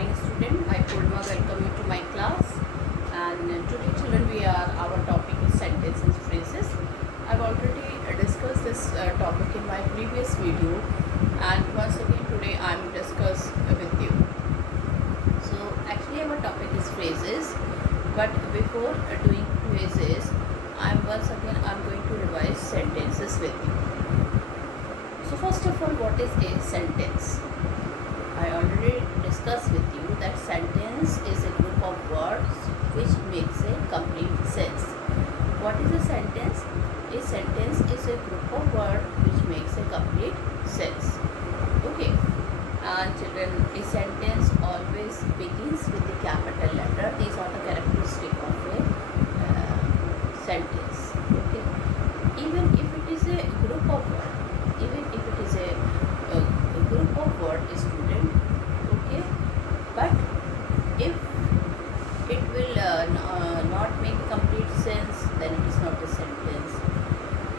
morning student, I Purnima welcome you to my class, and today children our topic is sentences phrases. I've already discussed this topic in my previous video, and once again today I'm discuss with you. So actually our topic is phrases, but before doing phrases I'm going to revise sentences with you. So first of all, what is a sentence? I already discussed with you that sentence is a group of words which makes a complete sense. What is a sentence? A sentence is a group of words which makes a complete sense. Okay. And children, a sentence always begins with a capital letter. These are the characteristics of a sentence. Okay. Even if it is a group of words, group of word student, okay, but if it will not make complete sense, then it is not a sentence.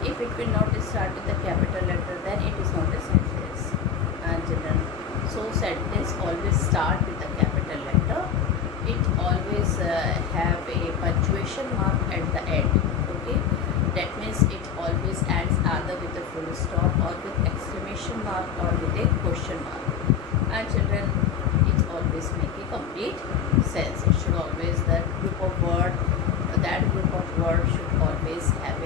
If it will not start with the capital letter, then it is not a sentence. And children, so sentence always start with the capital letter. It always have a punctuation mark at the end. Okay, that means it always ends either with a full stop or with exclamation mark or with a question mark. And children, it always make a complete sense. It should always, that group of word should always have a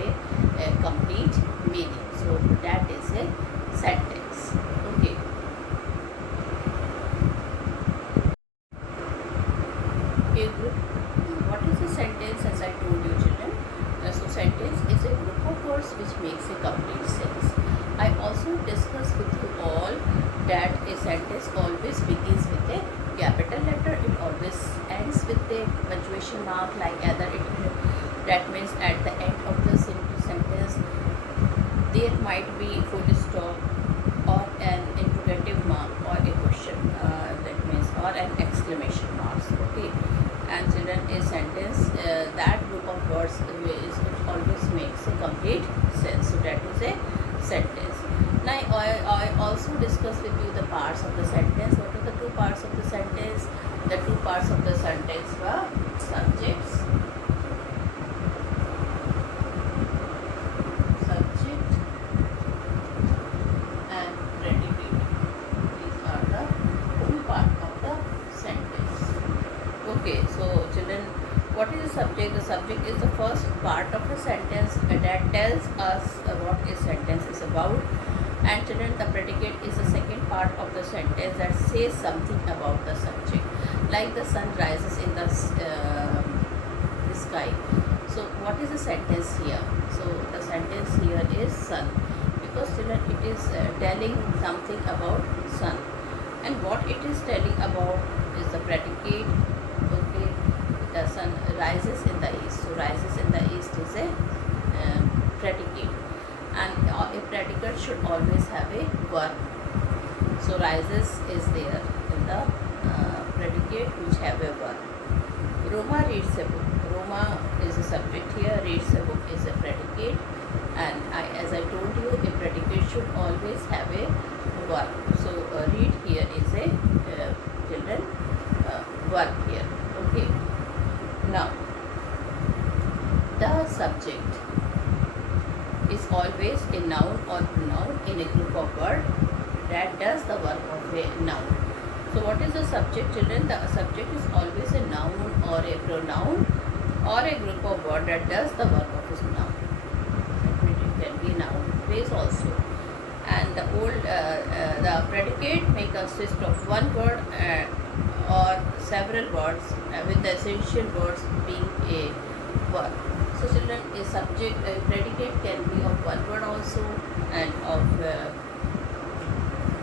complete meaning. So that is a sentence. Okay. What is a sentence? As I told you, children, so sentence is a group of words which makes a complete sense. I also discussed with you all that a sentence always begins with a capital letter. It always ends with a punctuation mark, like either that means at the end of the sentence there might be full stop or an interrogative mark or a question, that means, or an exclamation mark. Okay. And children, a sentence, that group of words always makes a complete sense. So that is a sentence. Now I also discussed with you the parts of the sentence. What are the two parts of the sentence? The two parts of the sentence were subject and predicate. These are the two parts of the sentence. Okay, so children, what is the subject? The subject is the first part of a sentence that tells us what a sentence is about. And children, the predicate is the second part of the sentence that says something about the subject. Like the sun rises in the sky. So what is the sentence here? So the sentence here is sun. Because children, it is telling something about sun. And what it is telling about is the predicate. Okay, the sun rises in the east. So rises in the east is a predicate, and a predicate should always have a verb. So rises is there in the predicate which have a verb. Roma reads a book. Roma is a subject here. Reads a book is a predicate, and as I told you, a predicate should always have a verb. So read here is a children verb here. Okay. Now, the subject is always a noun or pronoun in a group of words that does the work of a noun. So what is the subject, children? The subject is always a noun or a pronoun or a group of words that does the work of a noun. It can be a noun phrase also. And the predicate may consist of one word or several words, with the essential words being a verb. So children, a subject, a predicate can be of one word also, and of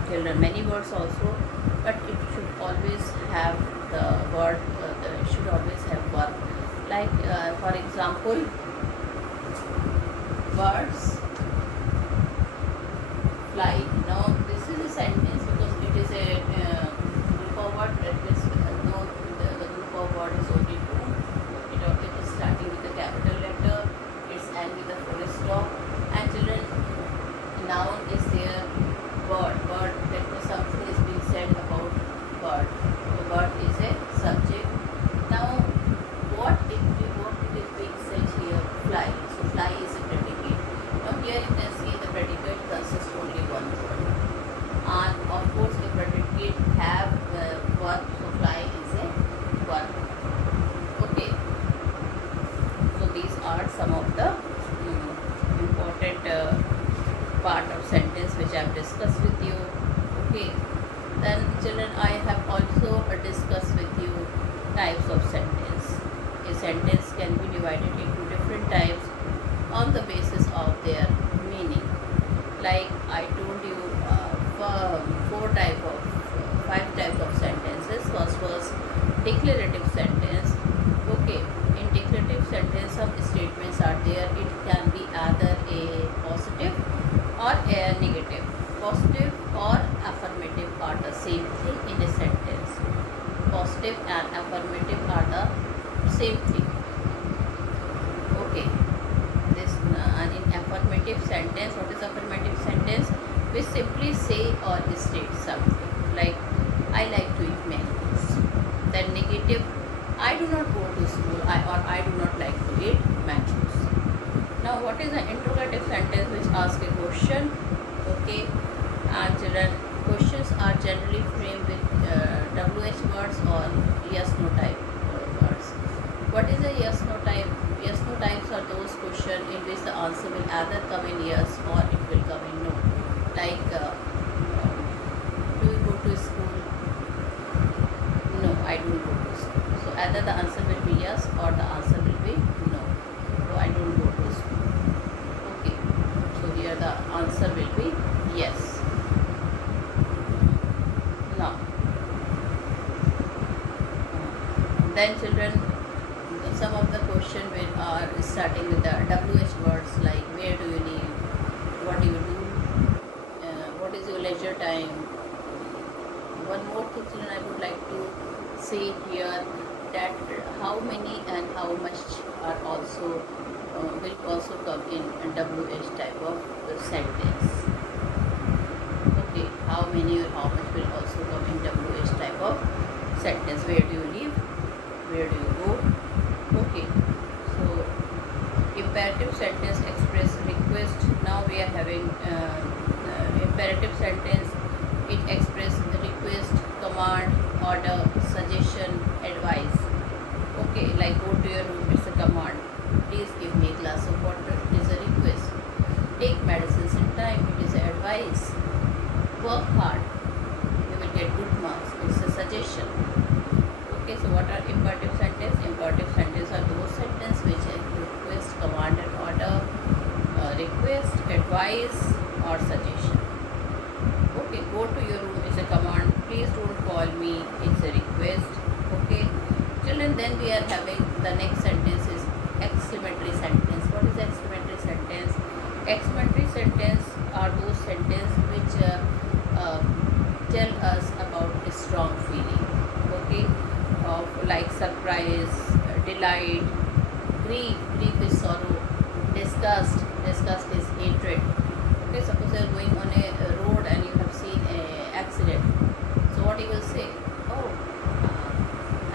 children many words also, but it should always have the word, it should always have verb. Like for example, birds fly. Now this is a sentence because it is a group of word. That means no, the group of word is only two. It is starting with the capital letter. It's end with the full stop. And children, noun is there. Bird. That means something is being said about bird. The bird is have also discussed with you types of sentence. A sentence can be divided into different types on the basis of their meaning. Like I told you, five types of sentences. First was declarative sentence. Okay, in declarative sentence, some statements are there. It can be either a positive or a negative. Positive or affirmative are the same thing in a sentence. Positive and affirmative are the same thing. Okay, this and in affirmative sentence, what is affirmative sentence? We simply say or state something like I like to eat mangoes. Then negative, I do not go to school, or I do not like to eat mangoes. Now what is an interrogative sentence which asks a question? Okay, and children, questions are generally framed with WH words or yes no type words. What is a yes no type? Yes no types are those questions in which the answer will either come in yes or it will come in no. Like do you go to school? No, I don't go to school. So either the answer will be yes or the answer will be no. So I don't go to school. Okay, so here the answer will be yes. Now then children, some of the question will are starting with the WH words like where do you live, what do you do, what is your leisure time. One more thing children I would like to say here, that how many and how much are also will also come in WH type of sentence. Okay, how many or how much will also come in WH type of sentence. Where do you live, where do you go. Okay, so imperative sentence express request. Now we are having imperative sentence. It express request, command, order, suggestion, advice. Okay, like go to your room, it's a command. Please give me a glass of water, it is a request. Take medicines in time, it is an advice. Work hard, you will get good marks, it's a suggestion. Okay, so what are imperative sentence? Imperative sentence are those sentences which request, command and order, request, advice or suggestion. Okay, go to your room is a command. Please don't call me, it's a request. Okay, children, then we are having the next sentence is exclamatory sentence. What is exclamatory sentence? Exclamatory sentence are those sentences which tell us about a strong feeling. Okay, like surprise, delight, grief is sorrow, disgust is hatred. Okay, suppose you are going on a road and you have seen an accident. So what you will say? Oh,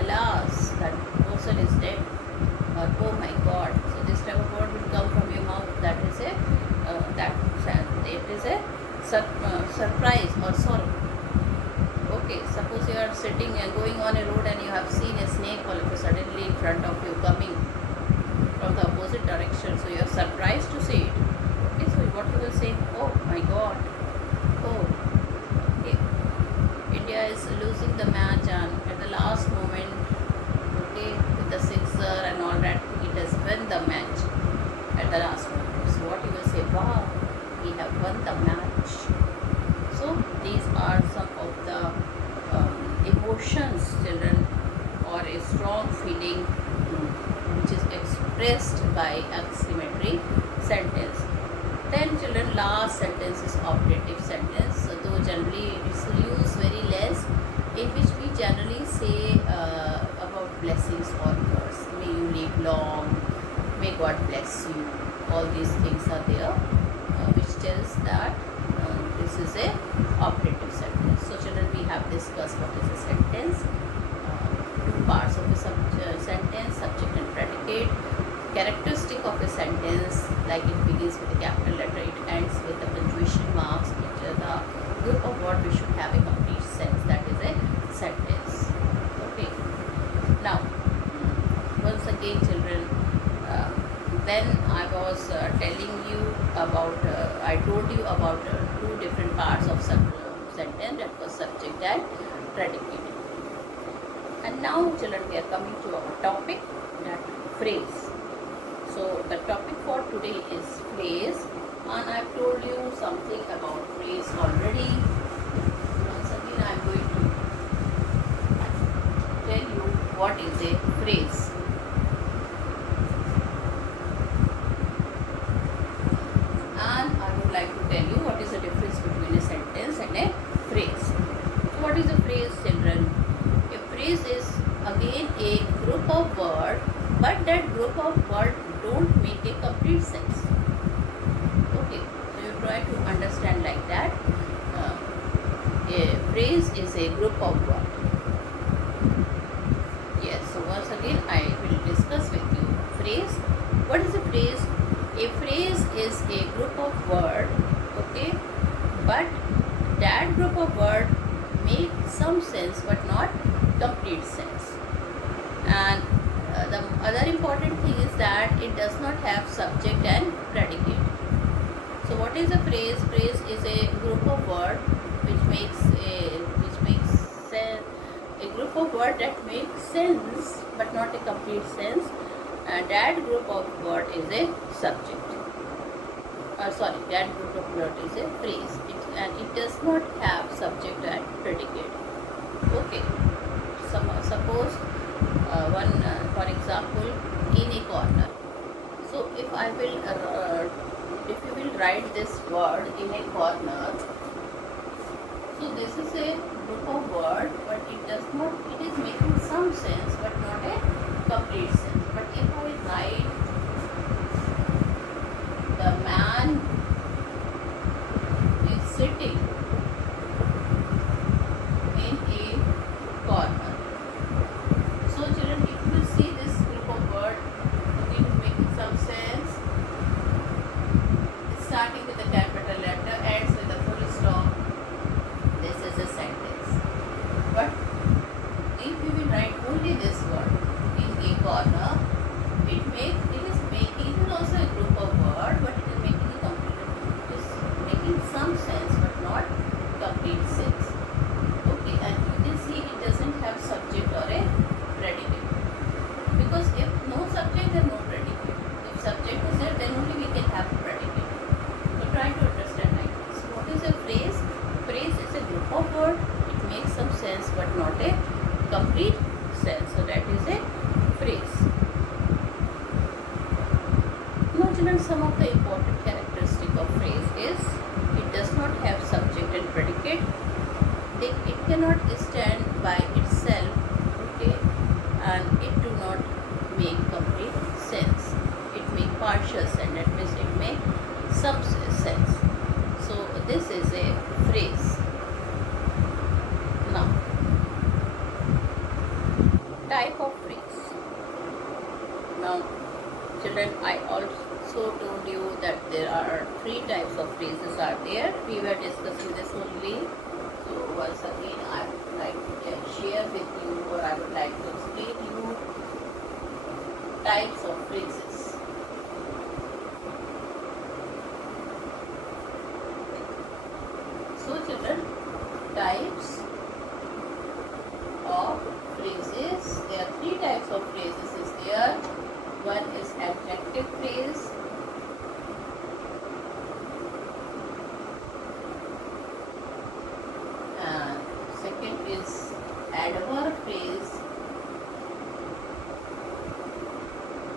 alas, that person is dead. Or oh my God. So this type of word will come from your mouth. That is a surprise or sorrow. Okay, suppose you are sitting and going on a road and you have seen a snake all of a suddenly in front of you coming from the opposite direction. So you are surprised to see it. Okay, so what you will say? Oh my God. Oh, okay. India is losing the match and at the last moment, okay, with the sixer and all that, it has won the match at the last moment. So what you will say? Wow, we have won the match. So these are some of the emotions, children, or a strong feeling which is expressed by exclamatory sentence. Then children, last sentence is operative sentence, though generally it's used very less, in which we generally say about blessings or curse. May you live long, may God bless you. All these things are there, which tells that this is a operative sentence. So children, we have discussed what is a sentence, two parts of a sentence, subject and predicate. Characteristic of a sentence, like it begins with a capital letter, it ends with the punctuation marks, which are the group of what we should have a complete sense. That is a sentence. Okay. Now, once again, children, then I was telling you about, I told you about two different parts of sentence, that was subject and predicate. And now children, we are coming to our topic, that phrase. So the topic for today is phrase, and I've told you something about phrase already. Once again I'm going to tell you what is a phrase. And I would like to tell you what is the difference between a sentence and a phrase. So what is a phrase, children? A phrase is again a group of words, but that group of words don't make a complete sense. Okay, so you try to understand like that. A phrase is a group of words. Yes, so once again I will discuss with you phrase. What is a phrase? A phrase is a group of words, okay, but that group of words make some sense but not complete sense. And the other important thing is that it does not have subject and predicate. So what is a phrase? Phrase is a group of words which makes sense, a group of words that makes sense but not a complete sense, and that group of words is a subject. That group of words is a phrase, and it does not have subject and predicate. Okay, suppose for example, in a corner. So if you will write this word in a corner, so this is a group of words, but it is making some sense but not a complete sense. But if I write the man is sitting in a corner. So children, if you will see this group of words, it is making some sense. It's starting with a capital letter, ends with a full stop. This is a sentence. But if you will write only this word in a corner, it is also a group of words, but it is making some sense but not complete sense. Okay, and you can see it doesn't have subject or a predicate, because if no subject then no predicate. If subject is there, then only we can have predicate. So try to understand like this. What is a phrase? Phrase is a group of words. It makes some sense but not a complete sense. So that is a phrase. Now children, some of the important characteristic of phrase is it does not have subject and predicate. It cannot stand by itself, okay, and it do not make complete sense. It make partial sense, that means it make some sense. So this is a phrase. Now, type of phrase. Now children, I also told you that there are 3 types of phrases are there. We were discussing this only. So once again I would like to share with you, or I would like to explain you types of phrases. So children, types of phrases. There are 3 types of phrases is there. One is adjective phrase, and second is adverb phrase,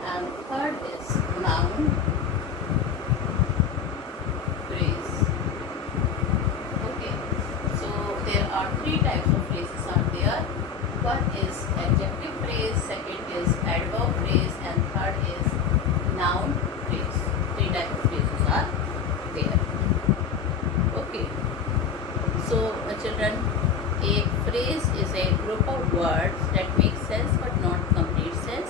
and third is noun phrase. Okay, so there are 3 types of phrases are there. One is adjective phrase, second is adverb phrase, and third is noun phrase. 3 types of phrases are there. Okay, so children, a phrase is a group of words that make sense but not complete sense.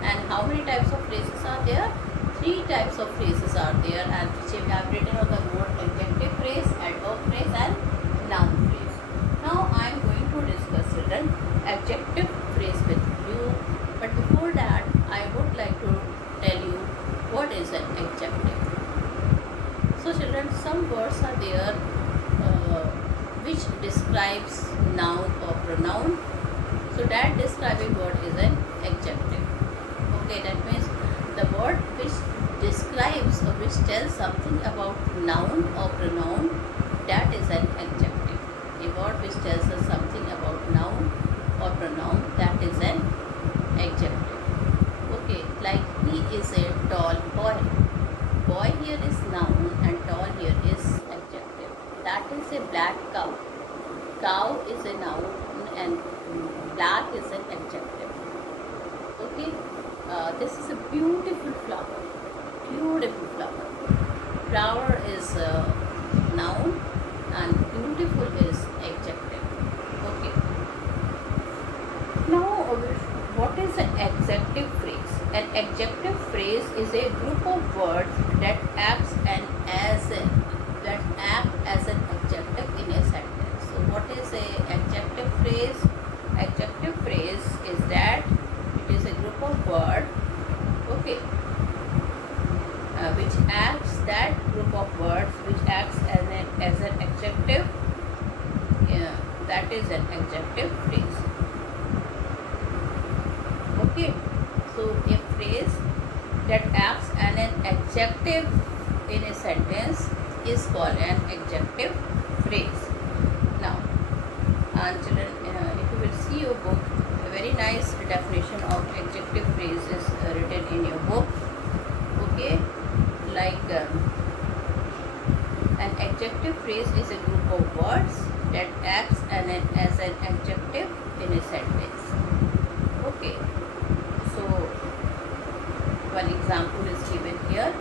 And how many types of phrases are there? 3 types of phrases are there, and which we have written on the board: adjective phrase, adverb phrase, and noun phrase. Now I am going to discuss children adjective phrase with you, but before that I would like to tell you what is an adjective. So children, some words are there which describes noun or pronoun. So that describing word is an adjective. Okay, that means the word which describes or which tells something about noun or pronoun, that is an adjective. A word which tells us something about noun or pronoun, that is an adjective. Okay, like he is a tall boy. Boy here is noun and tall here is adjective. That is a black cow. Cow is a noun and black is an adjective. Okay, this is a beautiful flower. Beautiful flower. Flower is noun and beautiful is adjective. Okay. Now, what is an adjective phrase? An adjective phrase is a group of words that act as an adjective in a sentence. So, what is a adjective phrase? Adjective phrase is that it is a group of words, okay, which acts that group of words which acts as an adjective. Yeah, that is an adjective phrase. Okay, so a phrase that acts as an adjective in a sentence is called an adjective phrase. Now, children, if you will see your book, a very nice definition of adjective phrase is written in your book. Okay, like an adjective phrase is a group of words that acts as an adjective in a sentence. Okay, so one example is given here.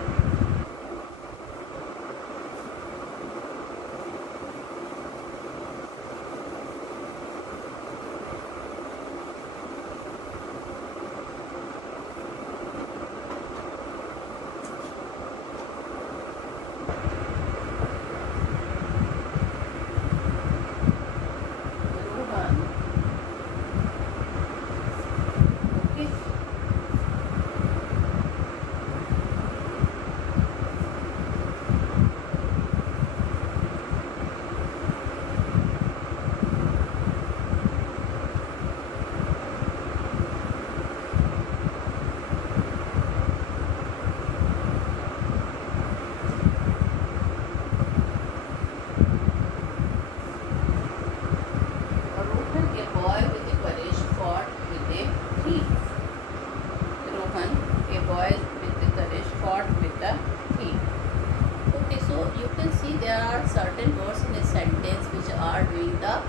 There are certain words in a sentence which are doing the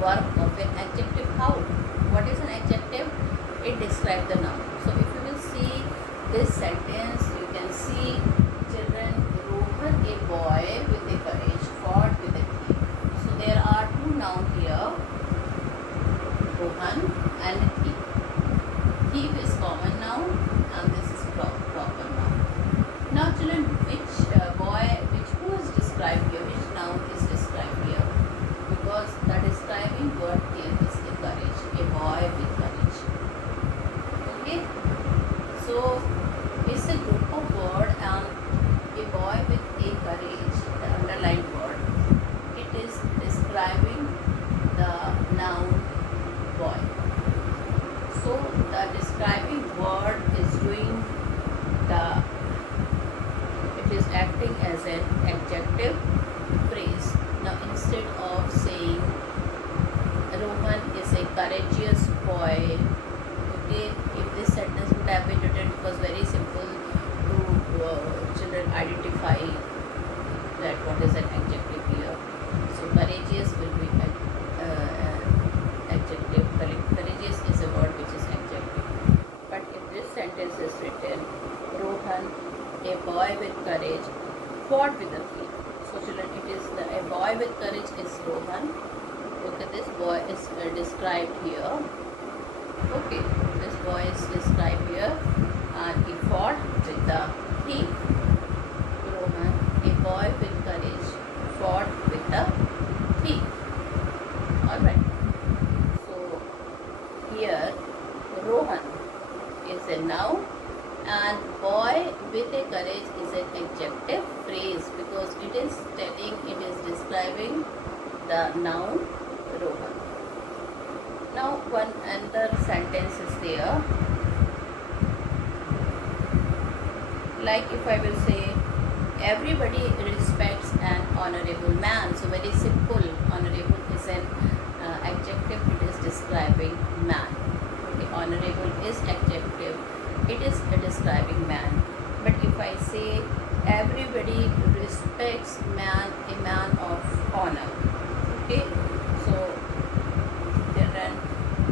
work of an adjective. How? What is an adjective? It describes the noun. So if you will see this sentence, you can see, children, Rohan, a boy with a courage, fought with a thief. So there are two nouns here, Rohan and thief. Thief is common noun and this is proper noun. Now children, which who is described here, which noun is described here? Because the describing word here is the courage, a boy with courage. Okay, so it's a group of words and a boy with a courage, the underlined word, it is describing the noun boy. So the describing word is doing it is acting as an adjective phrase. Now instead of saying Rohan is a courageous boy, okay, if this sentence would have been written, it was very simple to children identify that what is an adjective here. So courageous will be adjective. Courageous is a word which is adjective. But if this sentence is written, Rohan, a boy with courage, fought with a thief. So children, it is a boy with courage is Rohan. Okay, this boy is described here. Okay, this boy is described here and he fought with the thief. Rohan, a boy with courage, fought with the thief. Alright. So here Rohan is a noun and boy with a courage is an adjective phrase because it is describing the noun Rohan. one another sentence is there, like if I will say everybody respects an honorable man. So very simple. Honorable is an adjective. It is describing man. Okay, honorable is adjective. It is describing man. But if I say everybody respects man, a man of honor. Okay, so then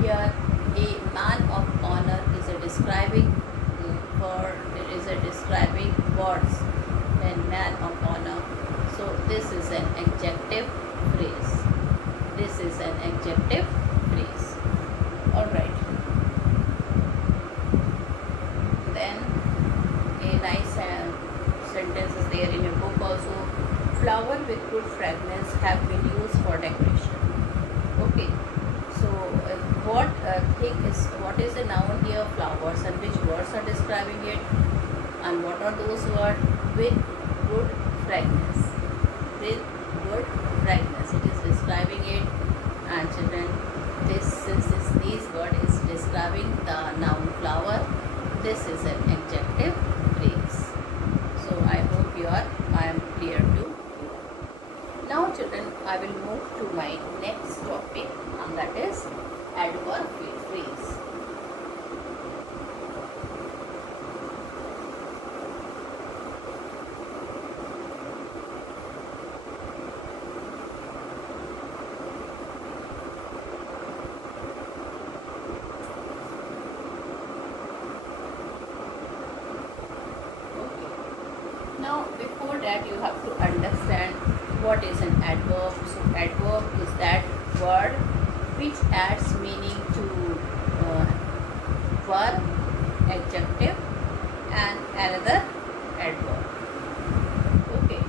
here a man of honor is a describing word. It is a describing words. Then man of honor. So this is an adjective phrase. This is an adjective phrase. Alright. Then a nice sentence is there in your book also. Flower with good fragrance have been used for decoration. Okay. So what is the noun here? Flowers. And which words are describing it? And what are those words? With good fragrance. With good fragrance. It is describing it. And children, these word is describing the noun flower, this is an adjective phrase. So I hope I am clear to you. Now children, I will move to my next topic, and that is adverb phrase. Now before that you have to understand what is an adverb. So adverb is that word which adds meaning to verb, adjective and another adverb. Okay.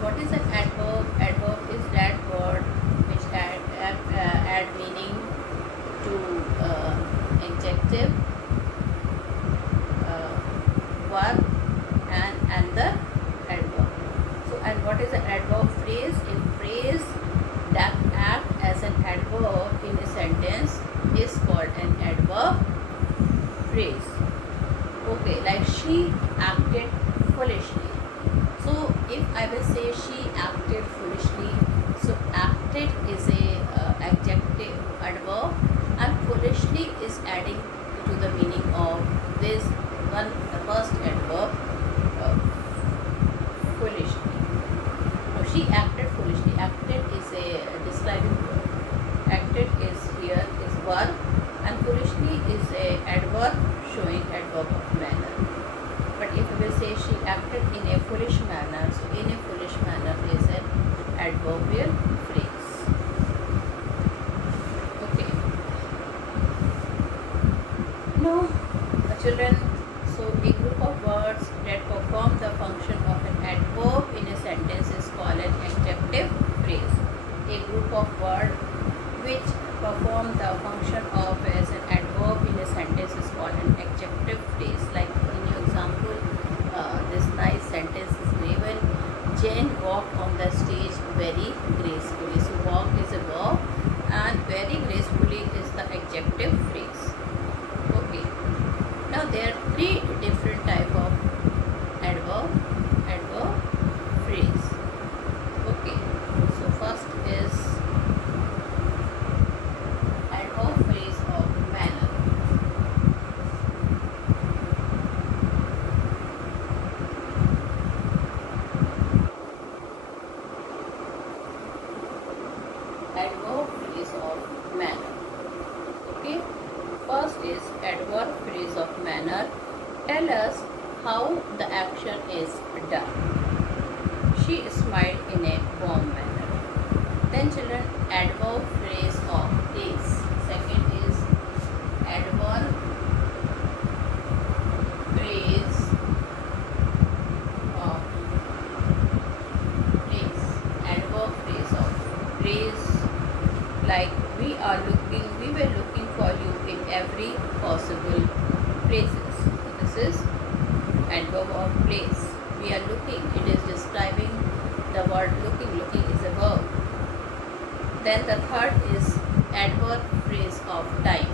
What is an adverb? Adverb is that word which add meaning to adjective, verb and another adverb. So and what is an adverb phrase? A phrase that acts as an adverb in a sentence is called an adverb phrase. Okay, like she acted foolishly. So if I will say she acted foolishly, so acted is a adjective adverb and foolishly is adding to the meaning of this one, the first adverb, foolishly. Now she acted foolishly. Acted is a describing word. Acted is here is verb and foolishly is a adverb showing adverb of manner. But if we will say she acted in a foolish manner, so in a foolish manner is an adverbial phrase. Okay. Now, children, so a group of words that perform the function of an adverb in a sentence is called an adjective phrase. A group of words which perform the function of as an adverb in a sentence is called an adjective phrase. Like in your example, this nice sentence is given. Jane walked on the stage very gracefully. So walk is a verb and very gracefully is the adjective phrase. Okay. Now there are three different type of adverb phrase. Okay. So first is adverb phrase of manner. Adverb phrase of manner. Okay. First is adverb phrase of manner. Tell us how the action is done. She smiled in a warm manner. Then children, adverb phrase of place. Second is adverb phrase of place. Adverb phrase of place. Like we were looking for you in every possible places. So this is adverb of place. We are looking. It is describing the word looking. Looking is a verb. Then the third is adverb phrase of time.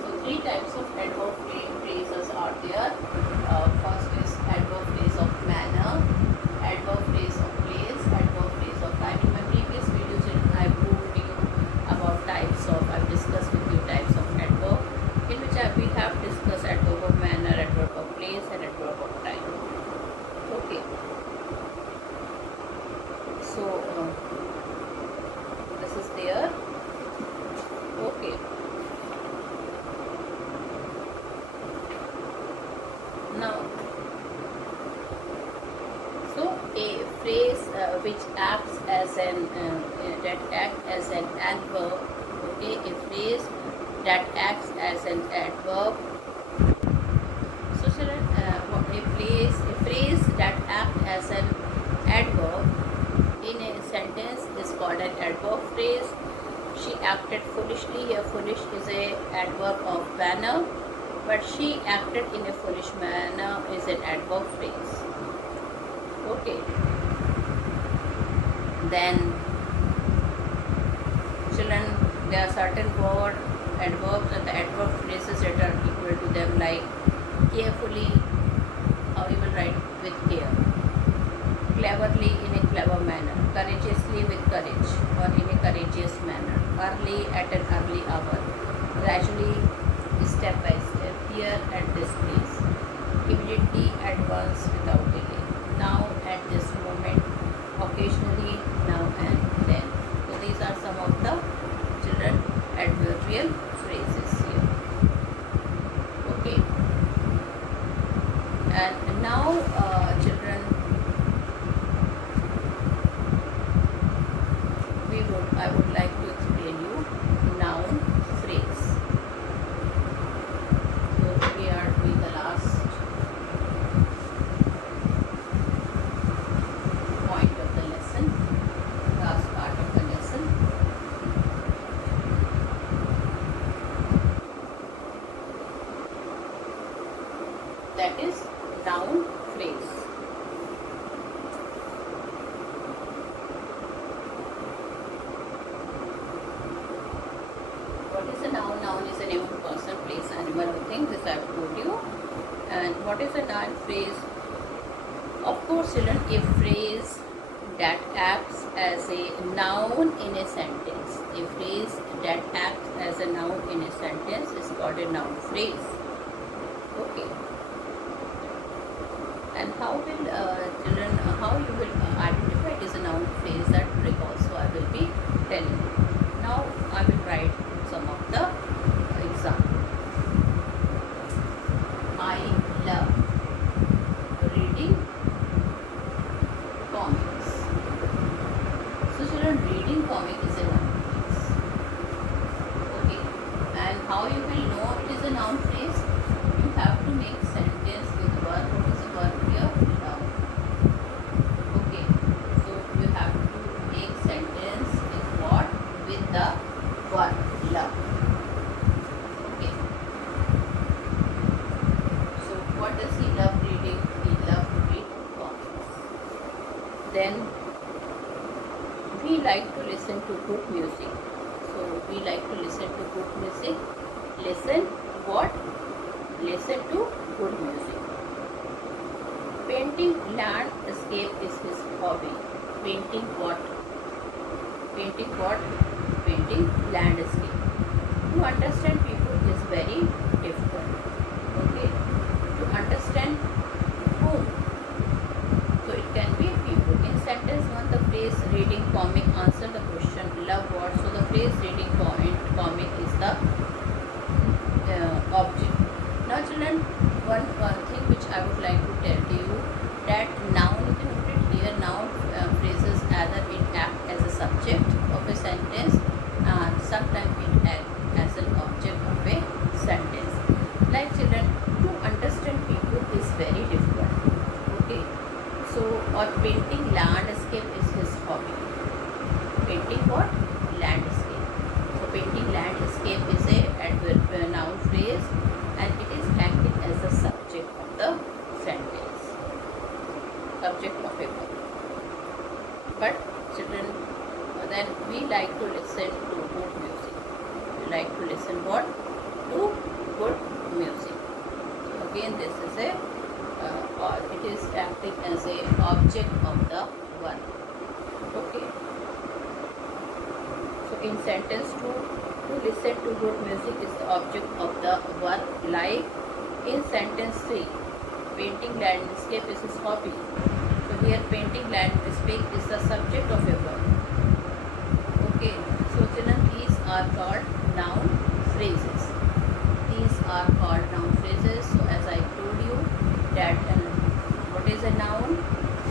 So three types of adverb phrases are there. First is adverb phrase of manner, adverb phrase of place, adverb phrase of time. In my previous videos, I told you about types of, I've discussed with you types of adverb, in which we have discussed adverb of manner, adverb of place, and adverb of time. Okay. So this is there. Okay. Now, so a phrase which acts as an adverb. Okay, a phrase that acts as an adverb. So, children, a phrase that acts as an adverb in a sentence is called an adverb phrase. She acted foolishly. Here, foolish is a adverb of manner, but she acted in a foolish manner is an adverb phrase. Okay. Then, children, there are certain adverbs and the adverb phrases that are equal to them, like carefully, how you will write with care, cleverly, in a clever manner, courageously, with courage or in a courageous manner, early, at an early hour, gradually, step by step, here, at this place, immediately, at once, without delay, now, at this moment, occasionally, now and then. So these are some of the children adverbial phrases here. Okay. And now, children, I would like to explain you noun phrase. So we are doing the last point of the lesson, last part of the lesson. That is noun phrase. What is a noun? Noun is a name of a person, place, animal, or thing. This I have told you. And what is a noun phrase? Of course, children, a phrase that acts as a noun in a sentence. A phrase that acts as a noun in a sentence is called a noun phrase. Okay. And how will children, how you will identify it as a noun phrase, that trick also I will be telling you. Now I will write some of the examples. I love reading comics. So children, reading comic is a noun phrase. Okay. And how you will know it is a noun phrase? You have to make sentence with verb. What is the verb here? Love. Okay. So you have to make sentence with what? With the verb love. Okay. So what does he love reading? He loves to read comics. Then we like to listen to good music. So we like to listen to good music. Listen what? Listen to good music. Painting landscape is his hobby. Painting what? Painting what? Painting landscape. To understand people is very difficult. Okay. To understand whom? So it can be people. In sentence 1, the phrase reading comic answer the question love what. So the phrase reading comic is the object. Now children, one thing which I would like to tell to you, that noun, you can note it here, noun phrases either it act as a subject of a sentence and sometimes it act as an object of a sentence. Like children, to understand people is very difficult. Okay. So, or painting landscape is his hobby. Painting what? Landscape. So painting landscape is a noun phrase. like to listen to good music. We like to listen what? To good music. So again, this is a or it is acting as a object of the verb. Okay. So in sentence 2, to listen to good music is the object of the verb, like in sentence 3, painting landscape is his hobby. So here painting landscape is the subject of a verb. Okay, so children, these are called noun phrases. These are called noun phrases. So as I told you that what is a noun?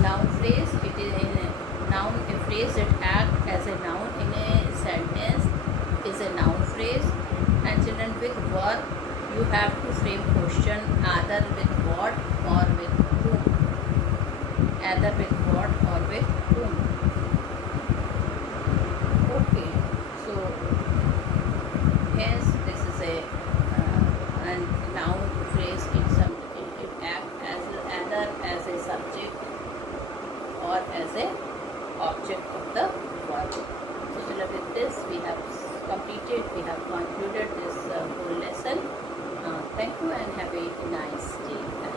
Noun phrase, it is a noun, a phrase that acts as a noun in a sentence is a noun phrase. And children, with verb you have to frame question either with what or with whom. Either with what or with whom. Okay, so hence this is a noun phrase. It acts as either as a subject or as a object of the verb. So children, with this we have completed, we have concluded this whole lesson. Thank you and have a nice day.